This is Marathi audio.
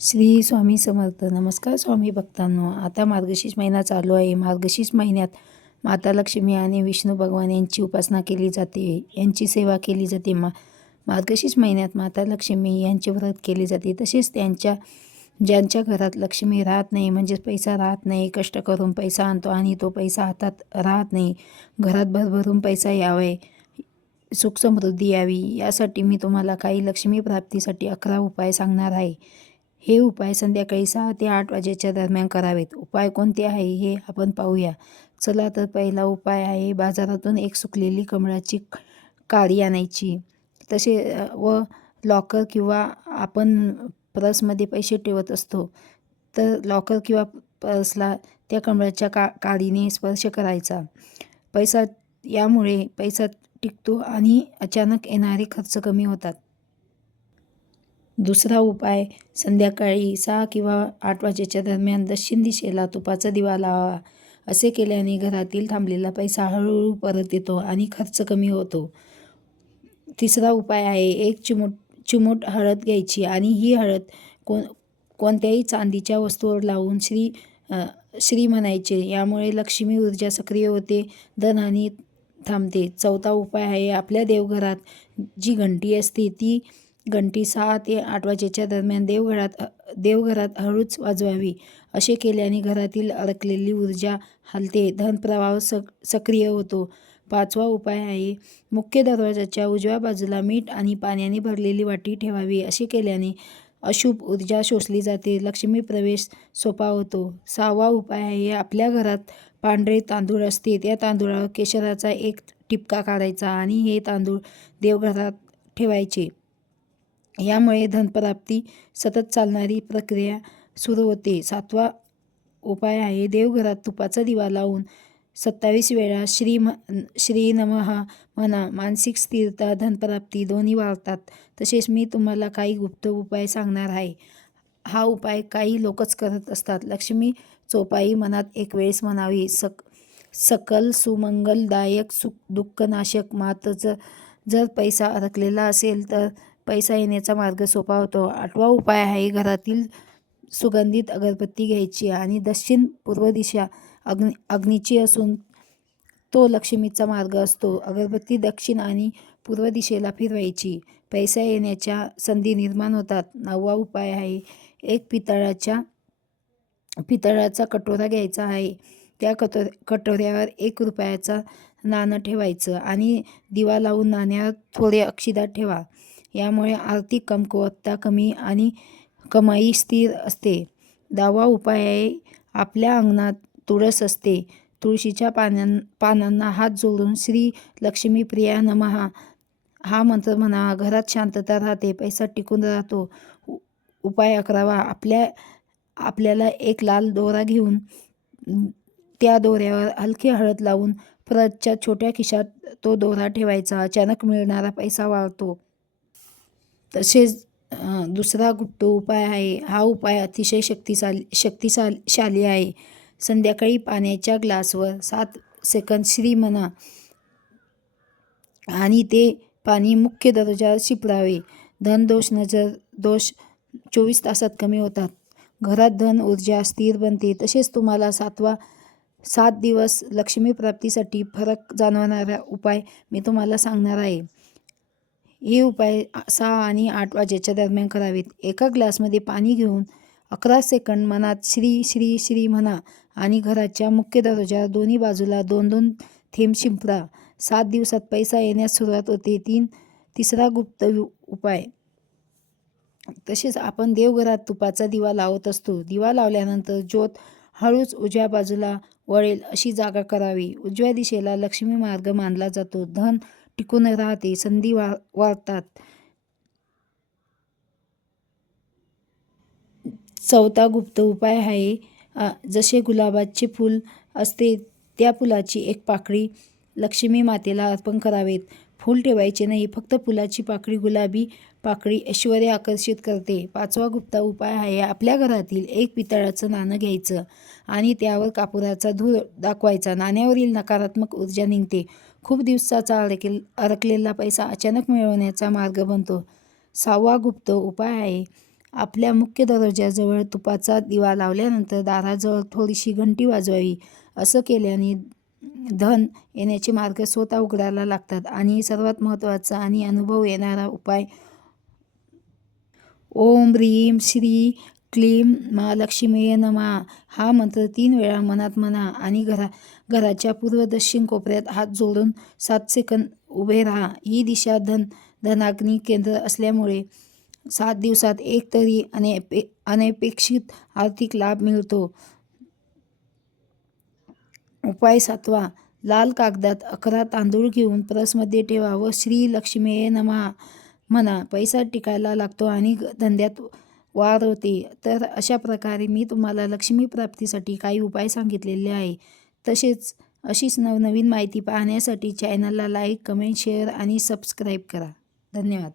श्री स्वामी समर्थ. नमस्कार स्वामी भक्तांनो. आता मार्गशीर्ष महिना चालू आहे. मार्गशीर्ष महिन्यात माता लक्ष्मी आणि विष्णू भगवान यांची उपासना केली जाते, यांची सेवा केली जाते. मार्गशीर्ष महिन्यात माता लक्ष्मी यांचे व्रत केले जाते. तसेच ज्यांच्या घरात लक्ष्मी राहत नाही, म्हणजेच पैसा राहत नाही, कष्ट करून पैसा आणतो आणि तो पैसा हातात राहत नाही, घरात भरभरून पैसा यावे, सुख समृद्धी यावी, यासाठी मी तुम्हाला काही लक्ष्मी प्राप्तीसाठी 11 उपाय सांगणार आहे. हे उपाय संध्याकाळी 6 ते 8 वाजेच्या दरम्यान करावेत. उपाय कोणते आहे हे आपण पाहूया. चला तर पहिला उपाय आहे, बाजारातून एक सुकलेली कमळाची काडी आणायची. व लॉकर किंवा आपण पर्समध्ये पैसे ठेवत असतो, तर लॉकर किंवा पर्सला त्या कमळाच्या काडीने स्पर्श करायचा. यामुळे पैसा टिकतो आणि अचानक येणारे खर्च कमी होतात. दुसरा उपाय, संध्याकाळी 6 किंवा 8 वाजेच्या दरम्यान दक्षिण दिशेला तुपाचा दिवा लावावा. असे केल्याने घरातील थांबलेला पैसा हळूहळू परत येतो आणि खर्च कमी होतो. तिसरा उपाय आहे, एक चिमूट हळद घ्यायची आणि ही हळद कोणत्याही चांदीच्या वस्तूवर लावून श्री म्हणायचे. यामुळे लक्ष्मी ऊर्जा सक्रिय होते, धनहानी थांबते. चौथा उपाय आहे, आपल्या देवघरात जी घंटी असते ती घंटी 6 ते 8 वाजेच्या दरम्यान देवघरात हळूच वाजवावी. असे केल्याने घरातील अडकलेली ऊर्जा हलते, धनप्रवाह सक्रिय होतो. पाचवा उपाय आहे, मुख्य दरवाजाच्या उजव्या बाजूला मीठ आणि पाण्याने भरलेली वाटी ठेवावी. असे केल्याने अशुभ ऊर्जा शोषली जाते, लक्ष्मी प्रवेश सोपा होतो. सहावा उपाय आहे, आपल्या घरात पांढरे तांदूळ असते, त्या तांदूळावर केशराचा एक टिपका काढायचा आणि हे तांदूळ देवघरात ठेवायचे. यामुळे धनप्राप्ती सतत चालणारी प्रक्रिया सुरू होते. सातवा उपाय आहे, देवघरात तुपाचा दिवा लावून 27 वेळा श्री नमः म्हणा. मानसिक स्थिरता, धनप्राप्ती दोन्ही वाढतात. तसेच मी तुम्हाला काही गुप्त उपाय सांगणार आहे. हा उपाय काही लोकच करत असतात. लक्ष्मी चोपाई मनात एक वेळेस म्हणावी. सकल सुमंगलदायक, सुख दुःखनाशक. मात्र जर पैसा अडकलेला असेल तर पैसा येण्याचा मार्ग सोपा होतो. आठवा उपाय आहे, घरातील सुगंधित अगरबत्ती घ्यायची आणि दक्षिण पूर्व दिशा अग्नीची असून तो लक्ष्मीचा मार्ग असतो. अगरबत्ती दक्षिण आणि पूर्व दिशेला फिरवायची. पैसा येण्याच्या संधी निर्माण होतात. नववा उपाय आहे, एक पितळाचा कटोरा घ्यायचा आहे. त्या कटोऱ्यावर 1 रुपयाचा नाणं ठेवायचं आणि दिवा लावून नाण्यावर थोडे अक्षिदात ठेवा. यामुळे आर्थिक कमकुवतता कमी आणि कमाई स्थिर असते. 10वा उपाय आहे, आपल्या अंगणात तुळस असते, तुळशीच्या पानांना हात जोडून श्री लक्ष्मी प्रिया नमः हा मंत्र म्हणावा. घरात शांतता राहते, पैसा टिकून राहतो. उपाय 11वा, आपल्याला एक लाल दोरा घेऊन त्या दोऱ्यावर हलकी हळद लावून पर्सच्या छोट्या खिशात तो दोरा ठेवायचा. अचानक मिळणारा पैसा वाढतो. तसेच दुसरा गुप्त उपाय आहे. हा उपाय अतिशय शक्तिशाली आहे. संध्याकाळी पाण्याच्या ग्लासवर 7 सेकंद श्री म्हणा आणि ते पाणी मुख्य दरवाजावर शिंपडावे. धनदोष, नजर दोष 24 तासात कमी होतात. घरात धन ऊर्जा स्थिर बनते. तसेच तुम्हाला 7 दिवस लक्ष्मी प्राप्तीसाठी फरक जाणवणारा उपाय मी तुम्हाला सांगणार आहे. हे उपाय 6 आणि 8 वाजेच्या दरम्यान करावेत. एका ग्लासमध्ये पाणी घेऊन 11 सेकंद मनात श्री श्री श्री म्हणा आणि घराच्या मुख्य दरवाजावर दोन्ही बाजूला 2-2 थेंब शिंपडा. 7 दिवसात पैसा येण्यास सुरुवात होते. तिसरा गुप्त उपाय, तसेच आपण देवघरात तुपाचा दिवा लावत असतो. दिवा लावल्यानंतर ज्योत हळूच उजव्या बाजूला वळेल अशी जागा करावी. उजव्या दिशेला लक्ष्मी मार्ग मानला जातो. धन टिकून राहते, संधी वाढतात. चौथा गुप्त उपाय आहे, जसे गुलाबाचे फूल असते त्या फुलाची एक पाकळी लक्ष्मी मातेला अर्पण करावेत. फूल ठेवायचे नाही, फक्त फुलाची पाकळी, गुलाबी पाकळी ऐश्वर्य आकर्षित करते. पाचवा गुप्त उपाय आहे, आपल्या घरातील एक पितळाचं नाणं घ्यायचं आणि त्यावर कापुराचा धूर दाखवायचा. नाण्यावरील नकारात्मक ऊर्जा निघते. खूप दिवसाचा अडकलेला पैसा अचानक मिळवण्याचा मार्ग बनतो. 6वा गुप्त उपाय आहे, आपल्या मुख्य दरवाजाजवळ तुपाचा दिवा लावल्यानंतर दाराजवळ थोडीशी घंटी वाजवावी. असं केल्याने धन येण्याचे मार्ग स्वतः उघडायला लागतात. आणि सर्वात महत्त्वाचा आणि अनुभव येणारा उपाय, ओम ह्रीं श्री क्लीं महालक्ष्मीये नमः हा मंत्र 3 वेळा मनात म्हणा आणि घराच्या पूर्व दक्षिण कोपऱ्यात हात जोडून 7 सेकंद उभे राहा. ही दिशा धनाग्नी केंद्र असल्यामुळे 7 दिवसात एक तरी अनपेक्षित आर्थिक लाभ मिळतो. उपाय 7वा, लाल कागदात 11 तांदूळ घेऊन पर्समध्ये ठेवा व श्री लक्ष्मीये नमः म्हणा. पैसा टिकायला लागतो आणि धंद्यात वाढ होते. तर अशा प्रकारे मी तुम्हाला लक्ष्मी प्राप्तीसाठी काही उपाय सांगितलेले आहे. तसेच अशीच नवनवीन माहिती पाहण्यासाठी चॅनलला लाईक, कमेंट, शेअर आणि सबस्क्राईब करा. धन्यवाद.